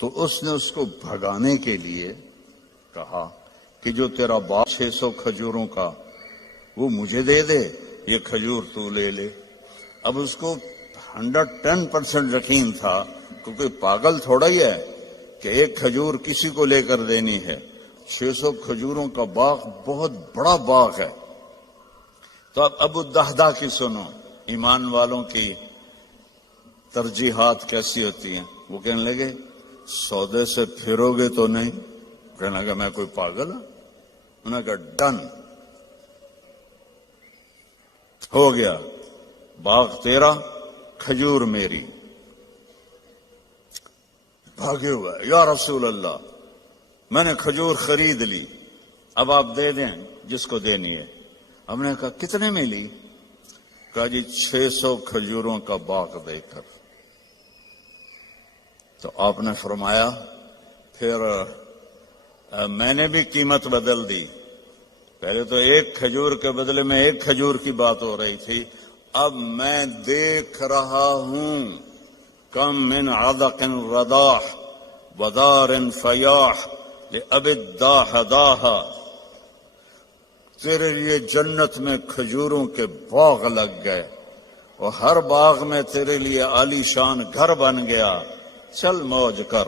تو اس نے اس کو بھگانے کے لیے کہا کہ جو تیرا باپ 600 کھجوروں کا وہ مجھے دے دے، یہ کھجور تو لے لے۔ اب اس کو 110% یقین تھا، کیونکہ پاگل تھوڑا ہی ہے کہ ایک کھجور کسی کو لے کر دینی ہے۔ 600 کھجوروں کا باغ بہت بڑا باغ ہے۔ تو اب ابو الدہداء کی سنو، ایمان والوں کی ترجیحات کیسی ہوتی ہیں۔ وہ کہنے لگے سودے سے پھرو گے تو نہیں؟ کہنے لگا میں کوئی پاگل ہوں؟ انہوں نے کہا ڈن، ہو گیا، باغ تیرا، کھجور میری۔ بھاگے ہوا یا رسول اللہ میں نے کھجور خرید لی، اب آپ دے دیں جس کو دینی ہے۔ ہم نے کہا کتنے میں لی؟ کہا جی 600 کھجوروں کا باغ دے کر۔ تو آپ نے فرمایا پھر میں نے بھی قیمت بدل دی، پہلے تو ایک کھجور کے بدلے میں ایک کھجور کی بات ہو رہی تھی، اب میں دیکھ رہا ہوں کم من عدق رداح ودار فیاح لأبی الداح داہا، تیرے لیے جنت میں کھجوروں کے باغ لگ گئے اور ہر باغ میں تیرے لیے عالی شان گھر بن گیا، چل موج کر۔